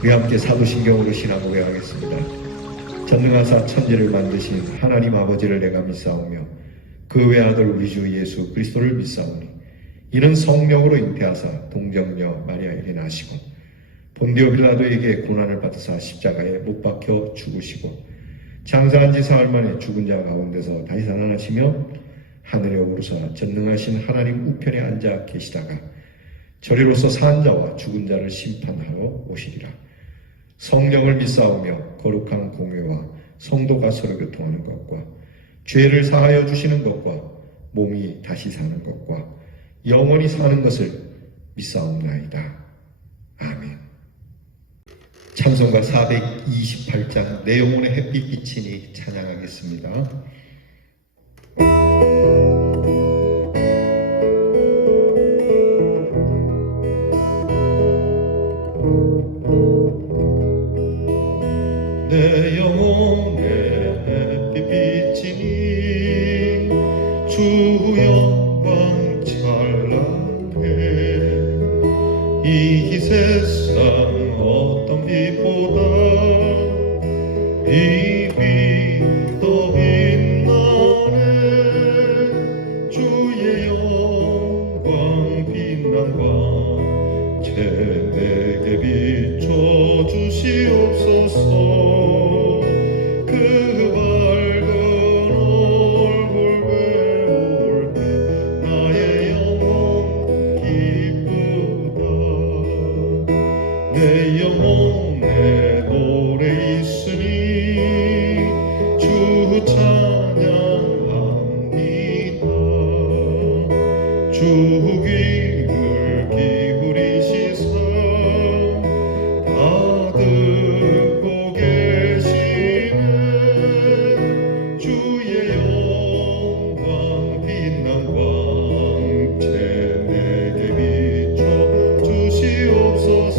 우리 함께 사도신경으로 신앙 고백하겠습니다. 전능하사 천지를 만드신 하나님 아버지를 내가 믿사오며 그 외아들 우리 주 예수 그리스도를 믿사오니 이는 성령으로 잉태하사 동정녀 마리아에게 나시고 본디오 빌라도에게 고난을 받으사 십자가에 못 박혀 죽으시고 장사한 지 사흘 만에 죽은 자 가운데서 다시 살아나시며 하늘에 오르사 전능하신 하나님 우편에 앉아 계시다가 저리로서 산 자와 죽은 자를 심판하러 오시리라. 성령을 믿사오며 거룩한 공회와 성도가 서로 교통하는 것과 죄를 사하여 주시는 것과 몸이 다시 사는 것과 영원히 사는 것을 믿사옵나이다. 아멘. 찬송가 428장 내 영혼의 햇빛 비치니 찬양하겠습니다. 내 영혼의 햇빛 비치니 주 영광 찬란해. 이 세상 어떤 빛보다 이 빛 더 빛나네. 주의 영광 빛난 광채 내게 비춰 주시옵소서. 내 영혼에 노래 있으니 주 찬양합니다. 주 귀를 기울이시사 다 듣고 계시네. 주의 영광 빛난 광채 내게 비춰 주시옵소서.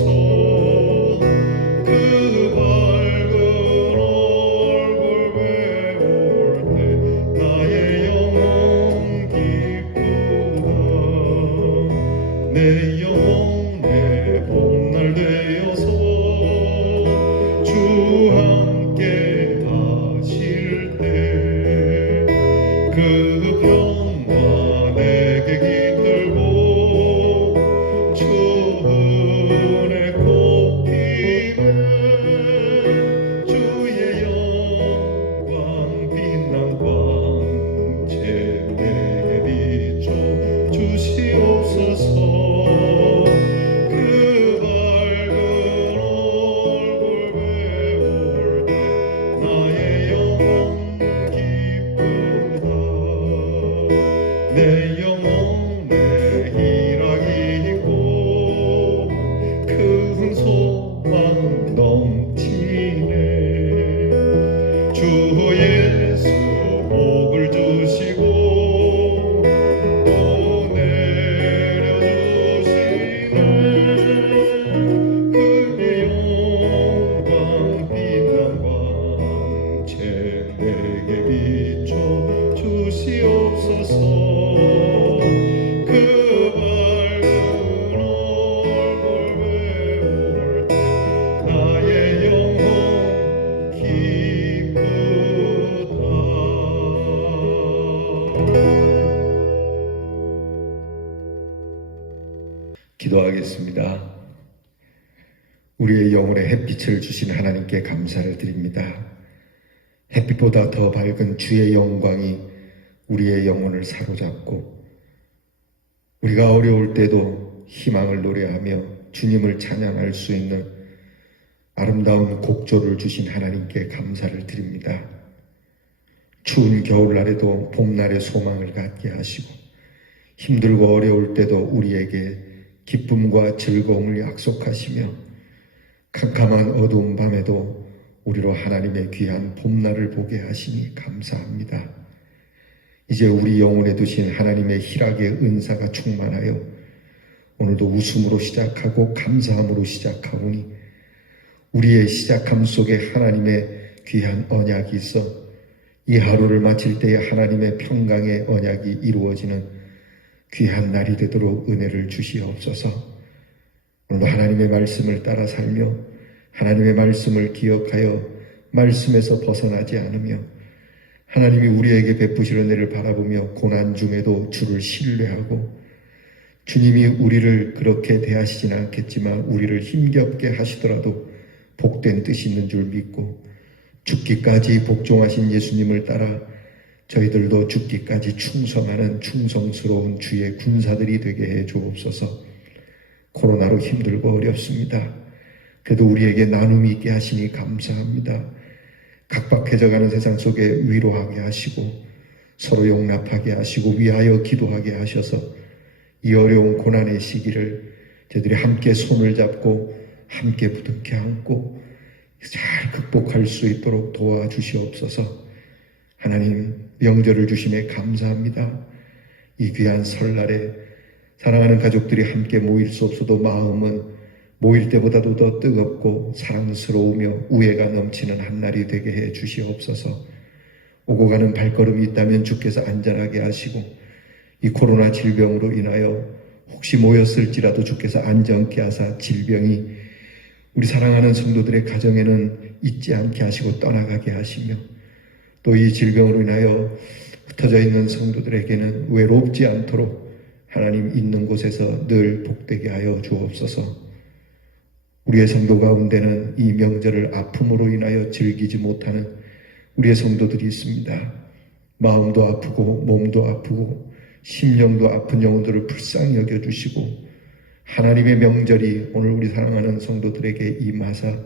내 영혼의 봄날 되어서 주 함께 하실 때 그 평화 내게 깃들고 주 은혜 꽃피네. 주의 영광 빛난 광채 내게 비춰 주시옵소서. 내 영혼에 희락이 있고 큰 소망 넘치네. 주 예수 복을 주시고 또 내려주시네. 그의 영광 빛난 광채 내게 비춰 주시옵소서. 기도하겠습니다. 우리의 영혼에 햇빛을 주신 하나님께 감사를 드립니다. 햇빛보다 더 밝은 주의 영광이 우리의 영혼을 사로잡고 우리가 어려울 때도 희망을 노래하며 주님을 찬양할 수 있는 아름다운 곡조를 주신 하나님께 감사를 드립니다. 추운 겨울날에도 봄날의 소망을 갖게 하시고 힘들고 어려울 때도 우리에게 기쁨과 즐거움을 약속하시며 캄캄한 어두운 밤에도 우리로 하나님의 귀한 봄날을 보게 하시니 감사합니다. 이제 우리 영혼에 두신 하나님의 희락의 은사가 충만하여 오늘도 웃음으로 시작하고 감사함으로 시작하오니 우리의 시작함 속에 하나님의 귀한 언약이 있어 이 하루를 마칠 때에 하나님의 평강의 언약이 이루어지는 귀한 날이 되도록 은혜를 주시옵소서. 오늘 하나님의 말씀을 따라 살며 하나님의 말씀을 기억하여 말씀에서 벗어나지 않으며 하나님이 우리에게 베푸시는 은혜를 바라보며 고난 중에도 주를 신뢰하고 주님이 우리를 그렇게 대하시진 않겠지만 우리를 힘겹게 하시더라도 복된 뜻이 있는 줄 믿고 죽기까지 복종하신 예수님을 따라 저희들도 죽기까지 충성하는 충성스러운 주의 군사들이 되게 해 주옵소서. 코로나로 힘들고 어렵습니다. 그래도 우리에게 나눔이 있게 하시니 감사합니다. 각박해져가는 세상 속에 위로하게 하시고 서로 용납하게 하시고 위하여 기도하게 하셔서 이 어려운 고난의 시기를 저희들이 함께 손을 잡고 함께 부둥켜 안고 잘 극복할 수 있도록 도와주시옵소서. 하나님 명절을 주심에 감사합니다. 이 귀한 설날에 사랑하는 가족들이 함께 모일 수 없어도 마음은 모일 때보다도 더 뜨겁고 사랑스러우며 우애가 넘치는 한날이 되게 해 주시옵소서. 오고 가는 발걸음이 있다면 주께서 안전하게 하시고 이 코로나 질병으로 인하여 혹시 모였을지라도 주께서 안전케 하사 질병이 우리 사랑하는 성도들의 가정에는 있지 않게 하시고 떠나가게 하시며 또 이 질병으로 인하여 흩어져 있는 성도들에게는 외롭지 않도록 하나님 있는 곳에서 늘 복되게 하여 주옵소서. 우리의 성도 가운데는 이 명절을 아픔으로 인하여 즐기지 못하는 우리의 성도들이 있습니다. 마음도 아프고 몸도 아프고 심령도 아픈 영혼들을 불쌍히 여겨주시고 하나님의 명절이 오늘 우리 사랑하는 성도들에게 임하사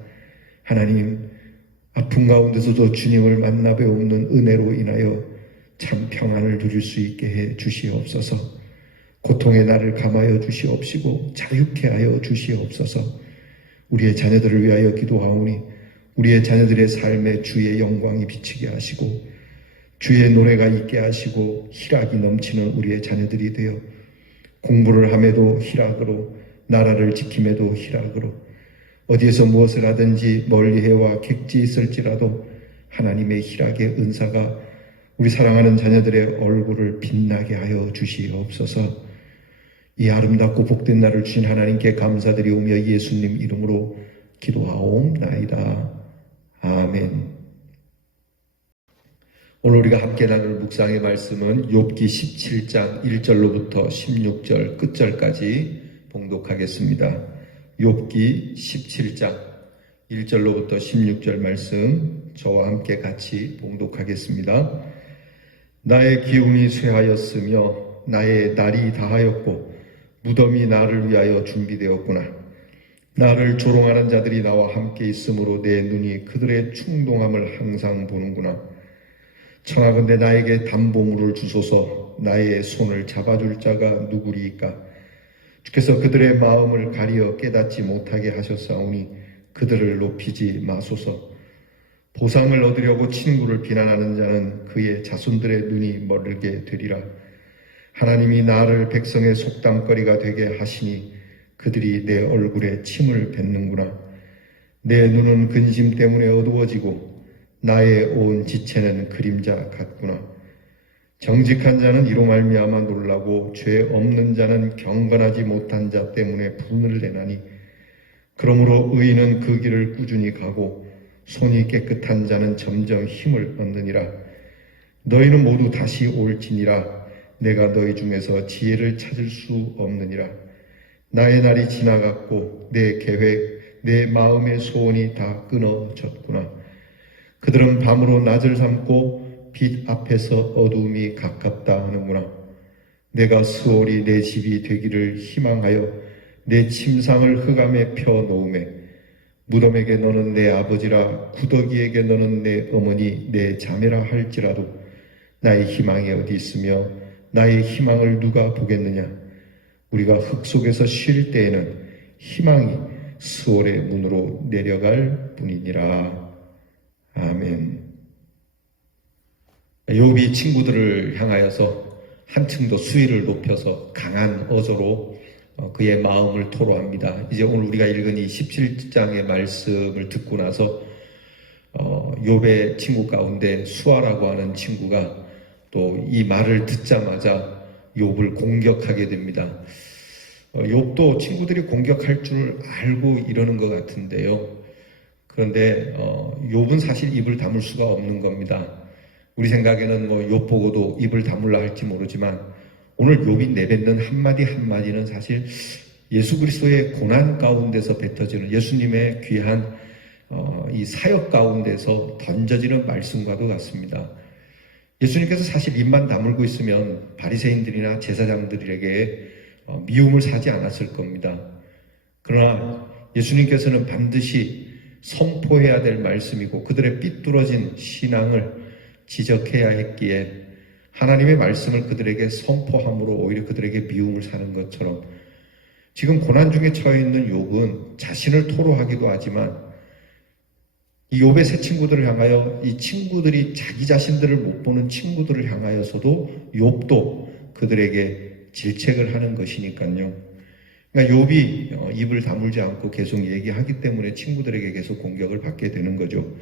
하나님 아픔 가운데서도 주님을 만나 배우는 은혜로 인하여 참 평안을 누릴 수 있게 해 주시옵소서. 고통의 날을 감하여 주시옵시고 자유케 하여 주시옵소서. 우리의 자녀들을 위하여 기도하오니 우리의 자녀들의 삶에 주의 영광이 비치게 하시고 주의 노래가 있게 하시고 희락이 넘치는 우리의 자녀들이 되어 공부를 함에도 희락으로 나라를 지킴에도 희락으로 어디에서 무엇을 하든지 멀리해와 객지 있을지라도 하나님의 희락의 은사가 우리 사랑하는 자녀들의 얼굴을 빛나게 하여 주시옵소서. 이 아름답고 복된 날을 주신 하나님께 감사드리오며 예수님 이름으로 기도하옵나이다. 아멘. 오늘 우리가 함께 나눌 묵상의 말씀은 욥기 17장 1절로부터 16절 끝절까지 봉독하겠습니다. 욥기 17장 1절로부터 16절 말씀 저와 함께 같이 봉독하겠습니다. 나의 기운이 쇠하였으며 나의 날이 다하였고 무덤이 나를 위하여 준비되었구나. 나를 조롱하는 자들이 나와 함께 있으므로 내 눈이 그들의 충동함을 항상 보는구나. 청하건대 나에게 담보물을 주소서. 나의 손을 잡아줄 자가 누구리이까. 주께서 그들의 마음을 가리어 깨닫지 못하게 하셨사오니 그들을 높이지 마소서. 보상을 얻으려고 친구를 비난하는 자는 그의 자손들의 눈이 멀게 되리라. 하나님이 나를 백성의 속담거리가 되게 하시니 그들이 내 얼굴에 침을 뱉는구나. 내 눈은 근심 때문에 어두워지고 나의 온 지체는 그림자 같구나. 정직한 자는 이로 말미암아 놀라고 죄 없는 자는 경건하지 못한 자 때문에 분을 내나니 그러므로 의인은 그 길을 꾸준히 가고 손이 깨끗한 자는 점점 힘을 얻느니라. 너희는 모두 다시 올지니라. 내가 너희 중에서 지혜를 찾을 수 없느니라. 나의 날이 지나갔고 내 계획, 내 마음의 소원이 다 끊어졌구나. 그들은 밤으로 낮을 삼고 빛 앞에서 어두움이 가깝다 하는구나. 내가 수월이 내 집이 되기를 희망하여 내 침상을 흑암에 펴 놓으매 무덤에게 너는 내 아버지라 구더기에게 너는 내 어머니 내 자매라 할지라도 나의 희망이 어디 있으며 나의 희망을 누가 보겠느냐. 우리가 흙 속에서 쉴 때에는 희망이 수월의 문으로 내려갈 뿐이니라. 아멘. 욥이 친구들을 향하여서 한층 더 수위를 높여서 강한 어조로 그의 마음을 토로합니다. 이제 오늘 우리가 읽은 이 17장의 말씀을 듣고 나서 욥의 친구 가운데 수아라고 하는 친구가 또 이 말을 듣자마자 욥을 공격하게 됩니다. 욥도 친구들이 공격할 줄 알고 이러는 것 같은데요. 그런데 욥은 사실 입을 다물 수가 없는 겁니다. 우리 생각에는 뭐 욥 보고도 입을 다물라 할지 모르지만 오늘 욥이 내뱉는 한마디 한마디는 사실 예수 그리스도의 고난 가운데서 뱉어지는 예수님의 귀한 이 사역 가운데서 던져지는 말씀과도 같습니다. 예수님께서 사실 입만 다물고 있으면 바리새인들이나 제사장들에게 미움을 사지 않았을 겁니다. 그러나 예수님께서는 반드시 선포해야 될 말씀이고 그들의 삐뚤어진 신앙을 지적해야 했기에 하나님의 말씀을 그들에게 선포함으로 오히려 그들에게 미움을 사는 것처럼 지금 고난 중에 처해 있는 욥은 자신을 토로하기도 하지만 이 욥의 세 친구들을 향하여 이 친구들이 자기 자신들을 못 보는 친구들을 향하여서도 욥도 그들에게 질책을 하는 것이니까요. 그러니까 욥이 입을 다물지 않고 계속 얘기하기 때문에 친구들에게 계속 공격을 받게 되는 거죠.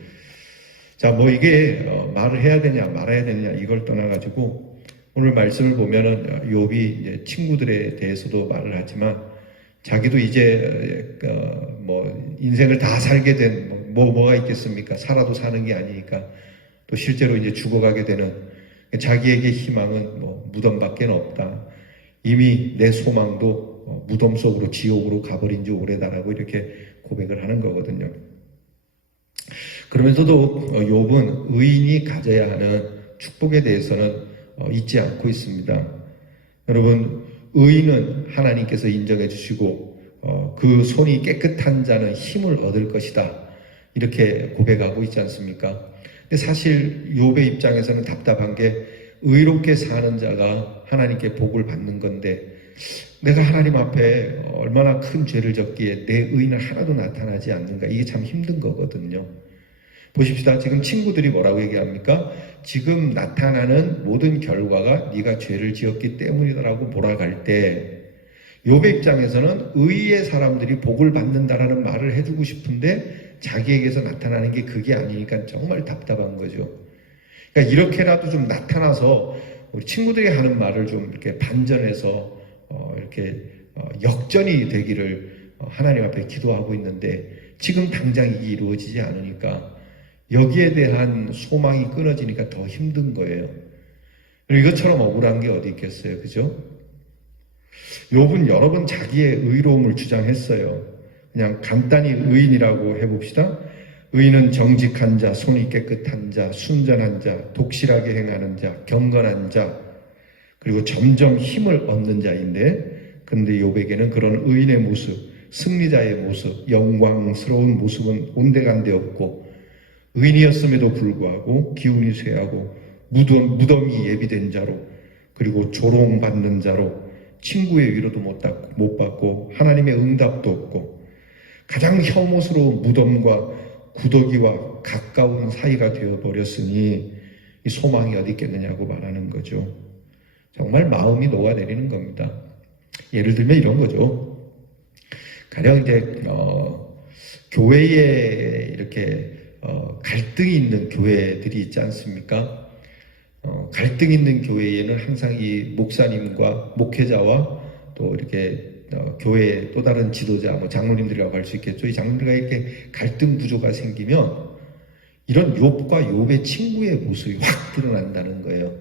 자, 뭐 이게 말을 해야 되냐 말아야 되냐 이걸 떠나가지고 오늘 말씀을 보면은 욥이 이제 친구들에 대해서도 말을 하지만 자기도 이제 뭐 인생을 다 살게 된 뭐가 있겠습니까? 살아도 사는 게 아니니까 또 실제로 이제 죽어가게 되는 자기에게 희망은 뭐 무덤밖에 없다. 이미 내 소망도 무덤 속으로 지옥으로 가버린 지 오래다라고 이렇게 고백을 하는 거거든요. 그러면서도 욥은 의인이 가져야 하는 축복에 대해서는 잊지 않고 있습니다. 여러분, 의인은 하나님께서 인정해 주시고 그 손이 깨끗한 자는 힘을 얻을 것이다. 이렇게 고백하고 있지 않습니까? 근데 사실 욥의 입장에서는 답답한 게 의롭게 사는 자가 하나님께 복을 받는 건데 내가 하나님 앞에 얼마나 큰 죄를 졌기에 내 의인은 하나도 나타나지 않는가. 이게 참 힘든 거거든요. 보십시다. 지금 친구들이 뭐라고 얘기합니까? 지금 나타나는 모든 결과가 네가 죄를 지었기 때문이다라고 몰아갈 때 욥의 입장에서는 의의 사람들이 복을 받는다라는 말을 해주고 싶은데 자기에게서 나타나는 게 그게 아니니까 정말 답답한 거죠. 그러니까 이렇게라도 좀 나타나서 우리 친구들이 하는 말을 좀 이렇게 반전해서 이렇게 역전이 되기를 하나님 앞에 기도하고 있는데 지금 당장 이게 이루어지지 않으니까 여기에 대한 소망이 끊어지니까 더 힘든 거예요. 그리고 이것처럼 억울한 게 어디 있겠어요, 그죠? 욥은 여러 번 자기의 의로움을 주장했어요. 그냥 간단히 의인이라고 해봅시다. 의인은 정직한 자, 손이 깨끗한 자, 순전한 자, 독실하게 행하는 자, 경건한 자, 그리고 점점 힘을 얻는 자인데, 그런데 욥에게는 그런 의인의 모습, 승리자의 모습, 영광스러운 모습은 온데간데 없고 의인이었음에도 불구하고 기운이 쇠하고 무덤이 예비된 자로 그리고 조롱받는 자로 친구의 위로도 못 받고 하나님의 응답도 없고 가장 혐오스러운 무덤과 구더기와 가까운 사이가 되어버렸으니 이 소망이 어디 있겠느냐고 말하는 거죠. 정말 마음이 녹아내리는 겁니다. 예를 들면 이런 거죠. 가령 이제 교회에 이렇게 갈등이 있는 교회들이 있지 않습니까? 갈등 있는 교회에는 항상 이 목사님과 목회자와 또 이렇게 교회의 또 다른 지도자, 뭐 장로님들이라고 할 수 있겠죠. 이 장로들과 이렇게 갈등 구조가 생기면 이런 욥과 욥의 친구의 모습이 확 드러난다는 거예요.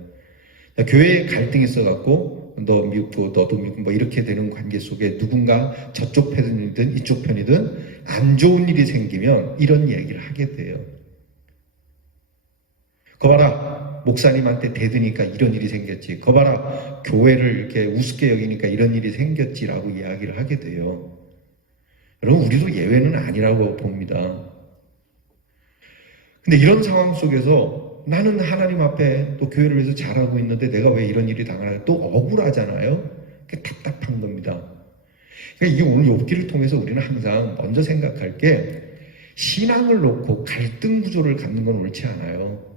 교회에 갈등이 있어갖고 너 믿고 너도 믿고 뭐 이렇게 되는 관계 속에 누군가 저쪽 편이든 이쪽 편이든 안 좋은 일이 생기면 이런 얘기를 하게 돼요. 거봐라, 목사님한테 대드니까 이런 일이 생겼지. 거봐라, 교회를 이렇게 우습게 여기니까 이런 일이 생겼지라고 이야기를 하게 돼요. 여러분, 우리도 예외는 아니라고 봅니다. 근데 이런 상황 속에서 나는 하나님 앞에 또 교회를 위해서 잘하고 있는데 내가 왜 이런 일이 당하나 또 억울하잖아요. 그게 답답한 겁니다. 그러니까 이게 오늘 욥기를 통해서 우리는 항상 먼저 생각할 게 신앙을 놓고 갈등 구조를 갖는 건 옳지 않아요.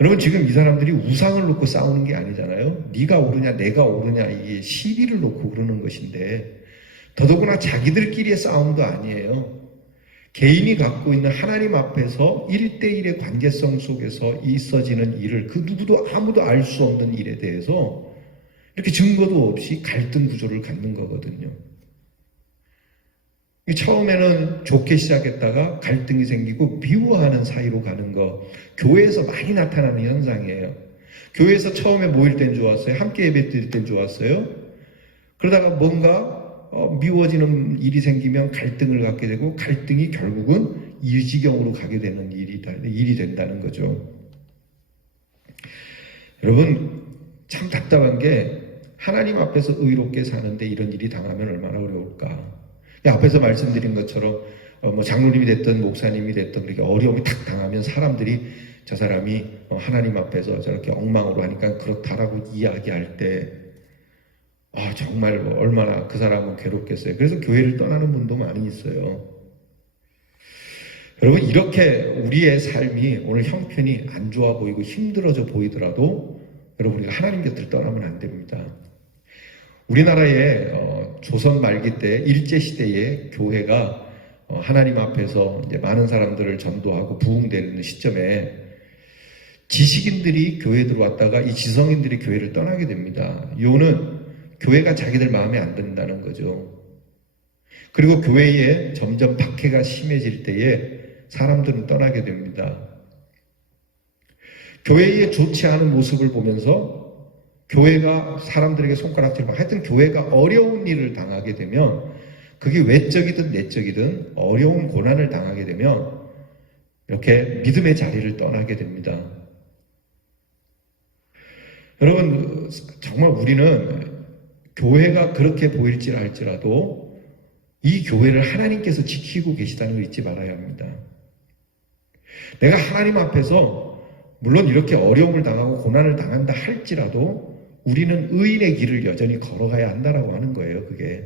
여러분, 지금 이 사람들이 우상을 놓고 싸우는 게 아니잖아요. 네가 옳으냐 내가 옳으냐 이게 시비를 놓고 그러는 것인데 더더구나 자기들끼리의 싸움도 아니에요. 개인이 갖고 있는 하나님 앞에서 1대1의 관계성 속에서 있어지는 일을 그 누구도 아무도 알 수 없는 일에 대해서 이렇게 증거도 없이 갈등 구조를 갖는 거거든요. 처음에는 좋게 시작했다가 갈등이 생기고 미워하는 사이로 가는 거, 교회에서 많이 나타나는 현상이에요. 교회에서 처음에 모일 땐 좋았어요. 함께 예배 드릴 땐 좋았어요. 그러다가 뭔가 미워지는 일이 생기면 갈등을 갖게 되고, 갈등이 결국은 이 지경으로 가게 되는 일이 된다는 거죠. 여러분, 참 답답한 게 하나님 앞에서 의롭게 사는데 이런 일이 당하면 얼마나 어려울까. 앞에서 말씀드린 것처럼 장로님이 됐든 목사님이 됐든 그렇게 어려움이 탁 당하면 사람들이 저 사람이 하나님 앞에서 저렇게 엉망으로 하니까 그렇다라고 이야기할 때 정말 얼마나 그 사람은 괴롭겠어요. 그래서 교회를 떠나는 분도 많이 있어요. 여러분, 이렇게 우리의 삶이 오늘 형편이 안 좋아 보이고 힘들어져 보이더라도 여러분, 우리가 하나님 곁을 떠나면 안 됩니다. 우리나라의 조선 말기 때 일제시대에 교회가 하나님 앞에서 이제 많은 사람들을 전도하고 부흥되는 시점에 지식인들이 교회에 들어왔다가 이 지성인들이 교회를 떠나게 됩니다. 이유는 교회가 자기들 마음에 안 든다는 거죠. 그리고 교회에 점점 박해가 심해질 때에 사람들은 떠나게 됩니다. 교회의 좋지 않은 모습을 보면서 교회가 사람들에게 손가락질하고 하여튼 교회가 어려운 일을 당하게 되면 그게 외적이든 내적이든 어려운 고난을 당하게 되면 이렇게 믿음의 자리를 떠나게 됩니다. 여러분, 정말 우리는 교회가 그렇게 보일지랄지라도 이 교회를 하나님께서 지키고 계시다는 걸 잊지 말아야 합니다. 내가 하나님 앞에서 물론 이렇게 어려움을 당하고 고난을 당한다 할지라도 우리는 의인의 길을 여전히 걸어가야 한다라고 하는 거예요. 그게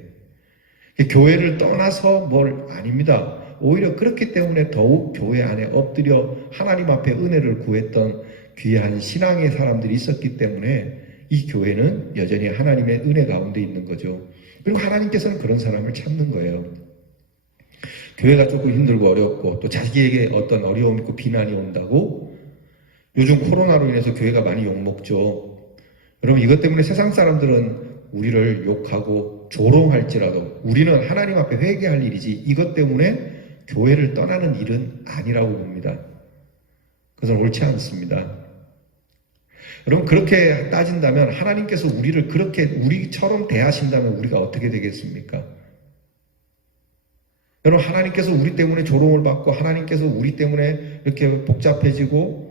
교회를 떠나서 아닙니다. 오히려 그렇기 때문에 더욱 교회 안에 엎드려 하나님 앞에 은혜를 구했던 귀한 신앙의 사람들이 있었기 때문에 이 교회는 여전히 하나님의 은혜 가운데 있는 거죠. 그리고 하나님께서는 그런 사람을 찾는 거예요. 교회가 조금 힘들고 어렵고 또 자기에게 어떤 어려움이 있고 비난이 온다고 요즘 코로나로 인해서 교회가 많이 욕먹죠. 여러분, 이것 때문에 세상 사람들은 우리를 욕하고 조롱할지라도 우리는 하나님 앞에 회개할 일이지 이것 때문에 교회를 떠나는 일은 아니라고 봅니다. 그것은 옳지 않습니다. 여러분, 그렇게 따진다면 하나님께서 우리를 그렇게 우리처럼 대하신다면 우리가 어떻게 되겠습니까? 여러분, 하나님께서 우리 때문에 조롱을 받고 하나님께서 우리 때문에 이렇게 복잡해지고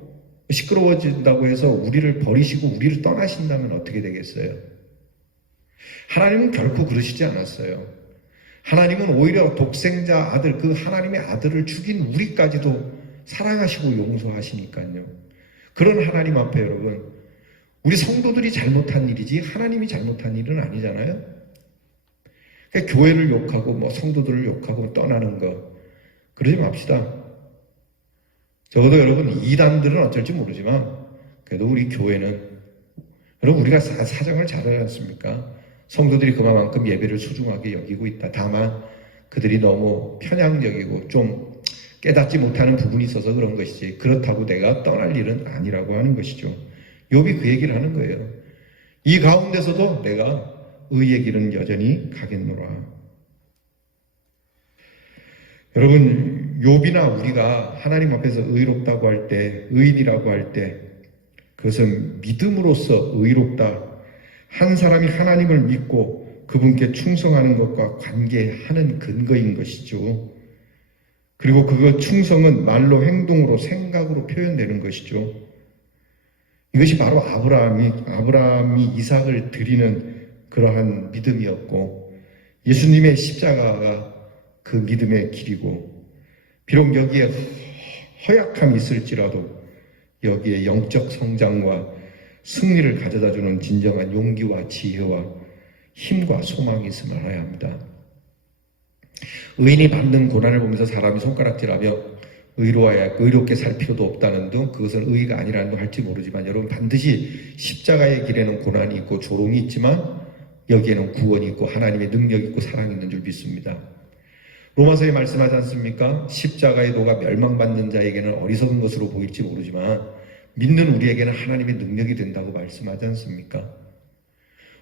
시끄러워진다고 해서 우리를 버리시고 우리를 떠나신다면 어떻게 되겠어요? 하나님은 결코 그러시지 않았어요. 하나님은 오히려 독생자 아들, 그 하나님의 아들을 죽인 우리까지도 사랑하시고 용서하시니까요. 그런 하나님 앞에 여러분, 우리 성도들이 잘못한 일이지 하나님이 잘못한 일은 아니잖아요. 그러니까 교회를 욕하고 성도들을 욕하고 떠나는 거 그러지 맙시다. 적어도 여러분, 이단들은 어쩔지 모르지만 그래도 우리 교회는 여러분, 우리가 사정을 잘 하지 않습니까? 성도들이 그만큼 예배를 소중하게 여기고 있다. 다만 그들이 너무 편향적이고 좀 깨닫지 못하는 부분이 있어서 그런 것이지 그렇다고 내가 떠날 일은 아니라고 하는 것이죠. 욥이 그 얘기를 하는 거예요. 이 가운데서도 내가 의의 길은 여전히 가겠노라. 여러분, 욥이나 우리가 하나님 앞에서 의롭다고 할 때, 의인이라고 할 때 그것은 믿음으로써 의롭다. 한 사람이 하나님을 믿고 그분께 충성하는 것과 관계하는 근거인 것이죠. 그리고 그 충성은 말로, 행동으로, 생각으로 표현되는 것이죠. 이것이 바로 아브라함이 이삭을 드리는 그러한 믿음이었고 예수님의 십자가가 그 믿음의 길이고 비록 여기에 허약함이 있을지라도 여기에 영적 성장과 승리를 가져다주는 진정한 용기와 지혜와 힘과 소망이 있음을 알아야 합니다. 의인이 받는 고난을 보면서 사람이 손가락질하며 의롭게 살 필요도 없다는 등 그것은 의의가 아니라는 걸 할지 모르지만 여러분, 반드시 십자가의 길에는 고난이 있고 조롱이 있지만 여기에는 구원이 있고 하나님의 능력이 있고 사랑이 있는 줄 믿습니다. 로마서에 말씀하지 않습니까? 십자가의 노가 멸망받는 자에게는 어리석은 것으로 보일지 모르지만 믿는 우리에게는 하나님의 능력이 된다고 말씀하지 않습니까?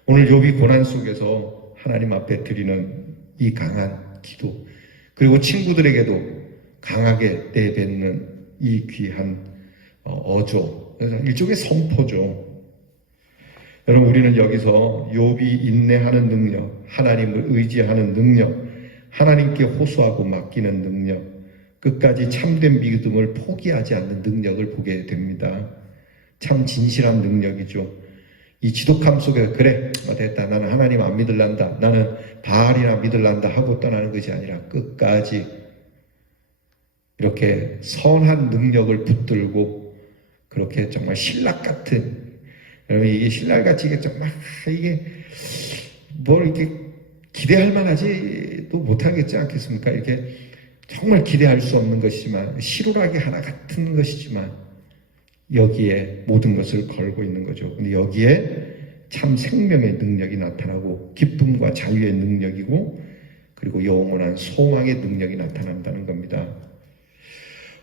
오늘 욥이 고난 속에서 하나님 앞에 드리는 이 강한 기도, 그리고 친구들에게도 강하게 내뱉는 이 귀한 어조, 일종의 선포죠. 여러분, 우리는 여기서 욥이 인내하는 능력, 하나님을 의지하는 능력, 하나님께 호소하고 맡기는 능력, 끝까지 참된 믿음을 포기하지 않는 능력을 보게 됩니다. 참 진실한 능력이죠. 이 지독함 속에서 그래 됐다, 나는 하나님 안 믿을란다, 나는 바알이나 믿을란다 하고 떠나는 것이 아니라 끝까지 이렇게 선한 능력을 붙들고 그렇게 정말 신락 같은, 여러분 이게 신랄같이 이게 정말 이게 뭘 이렇게 기대할 만하지도 못하겠지 않겠습니까? 이렇게 정말 기대할 수 없는 것이지만 실오라기 하나 같은 것이지만 여기에 모든 것을 걸고 있는 거죠. 근데 여기에 참 생명의 능력이 나타나고 기쁨과 자유의 능력이고 그리고 영원한 소망의 능력이 나타난다는 겁니다.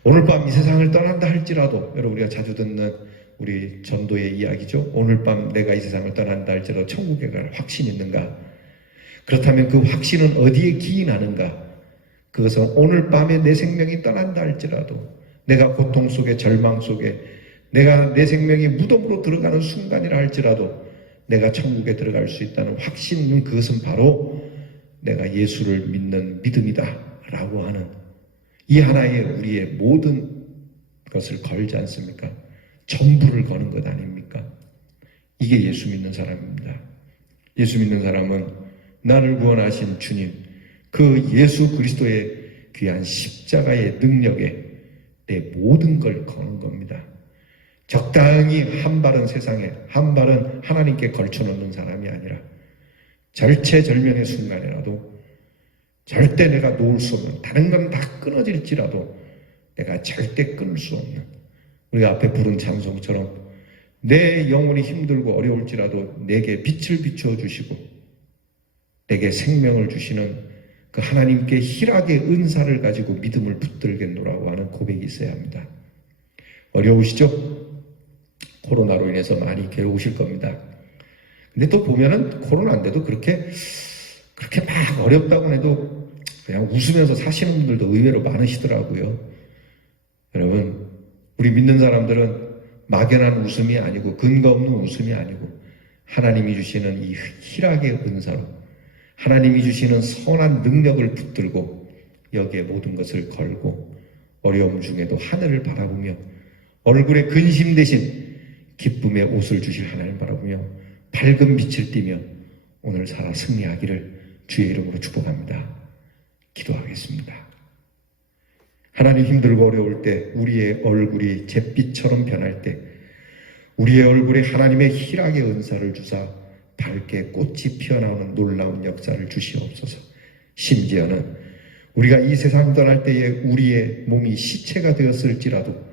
오늘 밤 이 세상을 떠난다 할지라도, 여러분 우리가 자주 듣는 우리 전도의 이야기죠. 오늘 밤 내가 이 세상을 떠난다 할지라도 천국에 갈 확신이 있는가? 그렇다면 그 확신은 어디에 기인하는가? 그것은 오늘 밤에 내 생명이 떠난다 할지라도, 내가 고통 속에 절망 속에 내가 내 생명이 무덤으로 들어가는 순간이라 할지라도 내가 천국에 들어갈 수 있다는 확신은, 그것은 바로 내가 예수를 믿는 믿음이다 라고 하는 이 하나의 우리의 모든 것을 걸지 않습니까? 전부를 거는 것 아닙니까? 이게 예수 믿는 사람입니다. 예수 믿는 사람은 나를 구원하신 주님, 그 예수 그리스도의 귀한 십자가의 능력에 내 모든 걸 거는 겁니다. 적당히 한 발은 세상에, 한 발은 하나님께 걸쳐놓는 사람이 아니라 절체절명의 순간이라도 절대 내가 놓을 수 없는, 다른 건 다 끊어질지라도 내가 절대 끊을 수 없는, 우리가 앞에 부른 찬송처럼 내 영혼이 힘들고 어려울지라도 내게 빛을 비춰주시고 내게 생명을 주시는 그 하나님께 희락의 은사를 가지고 믿음을 붙들겠노라고 하는 고백이 있어야 합니다. 어려우시죠? 코로나로 인해서 많이 괴로우실 겁니다. 근데 또 보면은 코로나인데도 그렇게 막 어렵다고 해도 그냥 웃으면서 사시는 분들도 의외로 많으시더라고요. 여러분, 우리 믿는 사람들은 막연한 웃음이 아니고 근거 없는 웃음이 아니고 하나님이 주시는 이 희락의 은사로 하나님이 주시는 선한 능력을 붙들고 여기에 모든 것을 걸고 어려움 중에도 하늘을 바라보며 얼굴에 근심 대신 기쁨의 옷을 주실 하나님을 바라보며 밝은 빛을 띠며 오늘 살아 승리하기를 주의 이름으로 축복합니다. 기도하겠습니다. 하나님, 힘들고 어려울 때 우리의 얼굴이 잿빛처럼 변할 때 우리의 얼굴에 하나님의 희락의 은사를 주사 밝게 꽃이 피어나오는 놀라운 역사를 주시옵소서. 심지어는 우리가 이 세상 떠날 때에 우리의 몸이 시체가 되었을지라도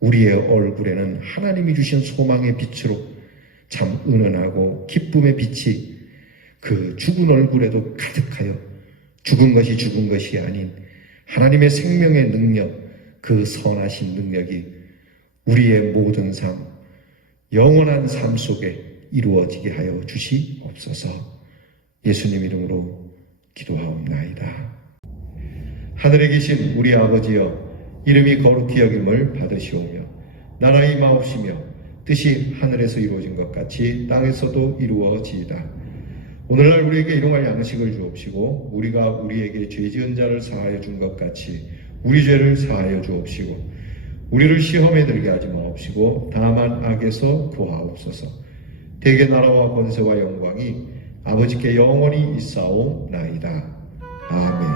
우리의 얼굴에는 하나님이 주신 소망의 빛으로 참 은은하고 기쁨의 빛이 그 죽은 얼굴에도 가득하여 죽은 것이 아닌 하나님의 생명의 능력, 그 선하신 능력이 우리의 모든 삶, 영원한 삶 속에 이루어지게 하여 주시옵소서. 예수님 이름으로 기도하옵나이다. 하늘에 계신 우리 아버지여, 이름이 거룩히 여김을 받으시오며 나라의 임하옵시며 뜻이 하늘에서 이루어진 것 같이 땅에서도 이루어지이다. 오늘날 우리에게 일용할 양식을 주옵시고 우리가 우리에게 죄 지은 자를 사하여 준 것 같이 우리 죄를 사하여 주옵시고 우리를 시험에 들게 하지 마옵시고 다만 악에서 구하옵소서. 대개 나라와 권세와 영광이 아버지께 영원히 있사오나이다. 아멘.